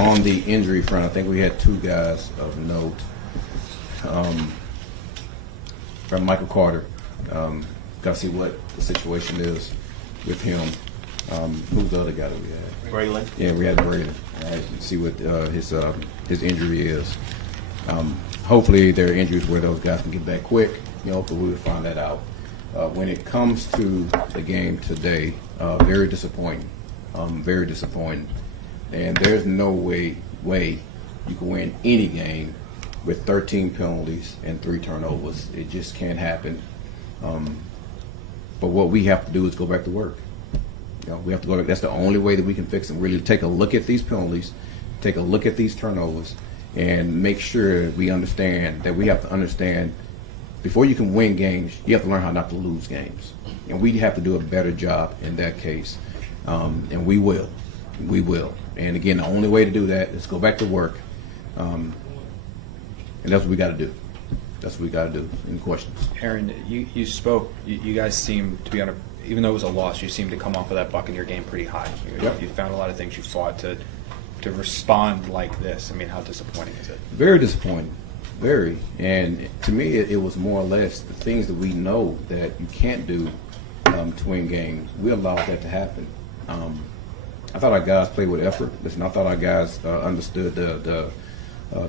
On the injury front, I think we had 2 guys of note. From Michael Carter, got to see what the situation is with him. Who's the other guy that we had? Braylon. Yeah, we had Braylon. Right, see what his injury is. Hopefully, there are injuries where those guys can get back quick. But we will find that out. When it comes to the game today, very disappointing. Very disappointing. And there's no way you can win any game with 13 penalties and 3 turnovers. It just can't happen. But what we have to do is go back to work. We have to go back. That's the only way that we can fix them. Really take a look at these penalties, take a look at these turnovers, and make sure we understand that we have to understand before you can win games, you have to learn how not to lose games. And we have to do a better job in that case. And we will. We will. And again, the only way to do that is go back to work. And that's what we got to do. That's what we got to do. Any questions? Aaron, you spoke. You guys seem to be on a, even though it was a loss, you seem to come off of that Buccaneer game pretty high. You found a lot of things you fought to respond like this. I mean, how disappointing is it? Very disappointing. Very. And to me, it was more or less the things that we know that you can't do to win games. We allowed that to happen. I thought our guys played with effort. Listen, I thought our guys understood the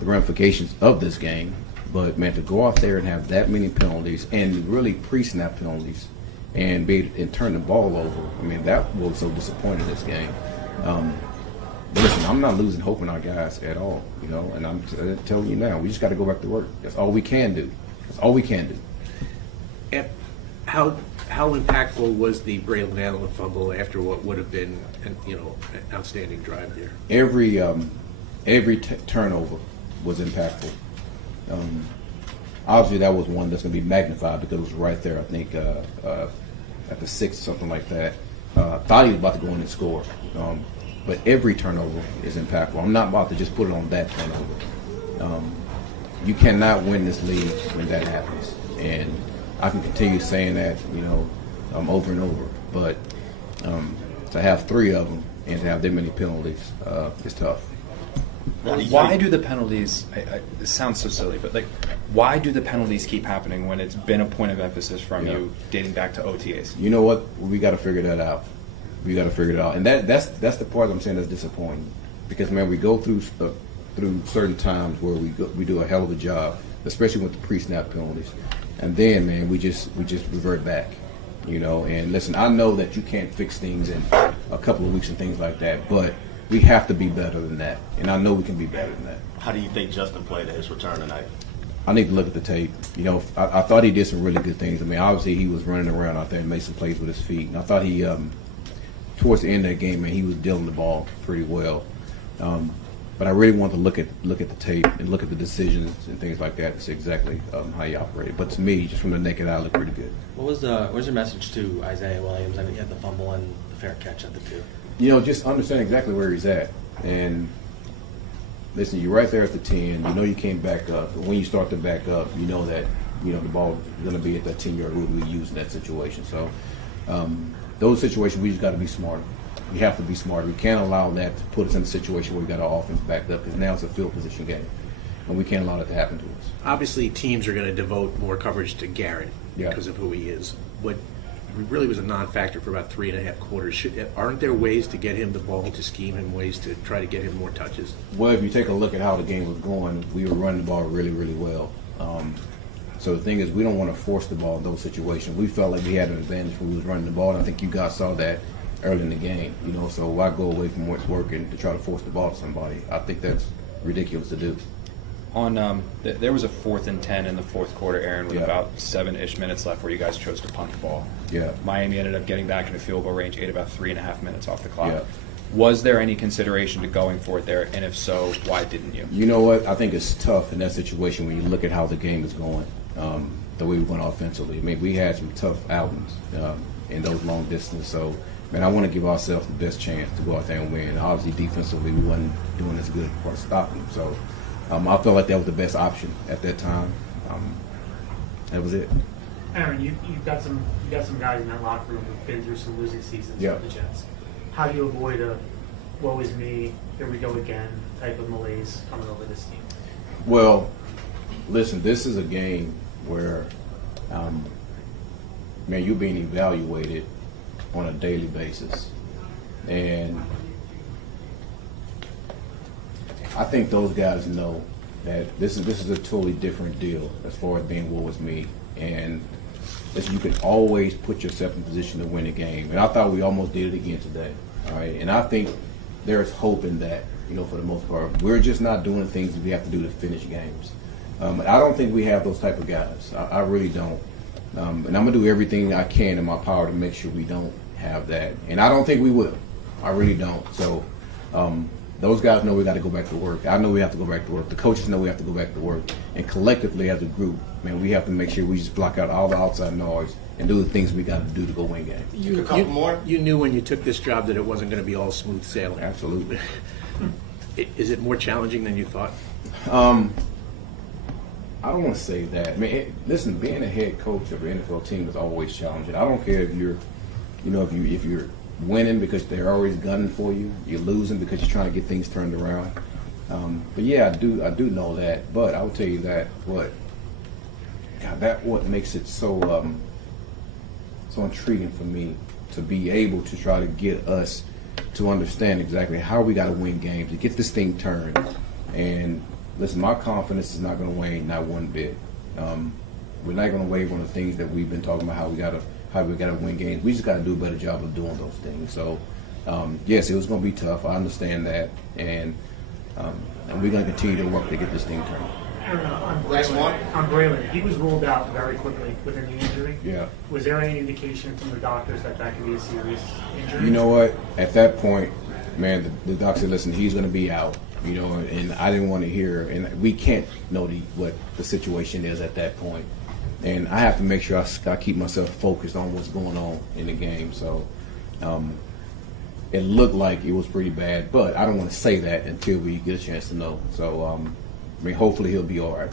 ramifications of this game. But, man, to go out there and have that many penalties and really pre-snap penalties and turn the ball over, I mean, that was so disappointing this game. But listen, I'm not losing hope in our guys at all, and I'm telling you now, we just got to go back to work. That's all we can do. That's all we can do. And how impactful was the Braylon Allen fumble after what would have been, an outstanding drive there? Every turnover was impactful. Obviously, that was one that's going to be magnified because it was right there. I think at the 6 or something like that. Thought he was about to go in and score. But every turnover is impactful. I'm not about to just put it on that turnover. You cannot win this league when that happens. And I can continue saying that, over and over. But to have 3 of them and to have that many penalties is tough. Why do the penalties, it sounds so silly, but why do the penalties keep happening when it's been a point of emphasis from you dating back to OTAs? You know what? We got to figure that out. We got to figure it out. And that's the part I'm saying that's disappointing. Because, man, we go through certain times where we do a hell of a job, especially with the pre-snap penalties. And then, man, we just revert back. And listen, I know that you can't fix things in a couple of weeks and things like that, but we have to be better than that, and I know we can be better than that. How do you think Justin played at his return tonight? I need to look at the tape. I thought he did some really good things. I mean, obviously he was running around out there and made some plays with his feet, and I thought he, towards the end of that game, man, he was dealing the ball pretty well. But I really want to look at the tape and look at the decisions and things like that to see exactly how he operated. But to me, just from the naked eye, it looked pretty good. What was your message to Isaiah Williams? I mean, he had the fumble and the fair catch at the 2. Just understand exactly where he's at. And listen, you're right there at the 10. You can't back up. And when you start to back up, you know that the ball is going to be at that 10-yard rule we use in that situation. So those situations, we just got to be smarter. We have to be smarter. We can't allow that to put us in a situation where we got our offense backed up because now it's a field position game. And we can't allow that to happen to us. Obviously, teams are going to devote more coverage to Garrett because of who he is. What really was a non-factor for about 3.5 quarters. Aren't there ways to get him the ball, to scheme him, ways to try to get him more touches? Well, if you take a look at how the game was going, we were running the ball really, really well. So the thing is, we don't want to force the ball in those situations. We felt like we had an advantage when we was running the ball, and I think you guys saw that early in the game. So why go away from what's working to try to force the ball to somebody? I think that's ridiculous to do. There was a 4th and 10 in the 4th quarter, Aaron, with about 7-ish minutes left where you guys chose to punt the ball. Yeah. Miami ended up getting back into field goal range, ate about 3.5 minutes off the clock. Yeah. Was there any consideration to going for it there, and if so, why didn't you? You know what? I think it's tough in that situation when you look at how the game is going, the way we went offensively. I mean, we had some tough outings in those long distances. So, man, I want to give ourselves the best chance to go out there and win. Obviously, defensively, we wasn't doing as good for stopping them. So, I felt like that was the best option at that time. That was it. Aaron, you've got some guys in that locker room who've been through some losing seasons with the Jets. How do you avoid a woe is me, here we go again type of malaise coming over this team? Well, listen, this is a game where, man, you're being evaluated on a daily basis. And I think those guys know that this is a totally different deal as far as being woe is me. And listen, you can always put yourself in position to win a game. And I thought we almost did it again today. All right. And I think there's hope in that, for the most part. We're just not doing things we have to do to finish games. I don't think we have those type of guys. I really don't. And I'm going to do everything I can in my power to make sure we don't have that. And I don't think we will. I really don't. So those guys know we got to go back to work. I know we have to go back to work. The coaches know we have to go back to work. And collectively as a group, man, we have to make sure we just block out all the outside noise and do the things we got to do to go win games. You knew when you took this job that it wasn't going to be all smooth sailing. Absolutely. Is it more challenging than you thought? I don't want to say that. I mean, listen, being a head coach of an NFL team is always challenging. I don't care if you're, if you're winning because they're always gunning for you, you're losing because you're trying to get things turned around. But yeah, I do know that. But I will tell you that what makes it so intriguing for me to be able to try to get us to understand exactly how we got to win games to get this thing turned. And listen, my confidence is not going to wane not one bit. We're not going to waver on the things that we've been talking about, how we got to win games. We just got to do a better job of doing those things. So yes, it was going to be tough. I understand that, and we're going to continue to work to get this thing turned. On Braylon, he was ruled out very quickly within the injury. Yeah. Was there any indication from the doctors that could be a serious injury? You know what? At that point, man, the doctor said, listen, he's going to be out. And I didn't want to hear, and we can't know what the situation is at that point. And I have to make sure I keep myself focused on what's going on in the game. So it looked like it was pretty bad, but I don't want to say that until we get a chance to know. So, hopefully he'll be all right.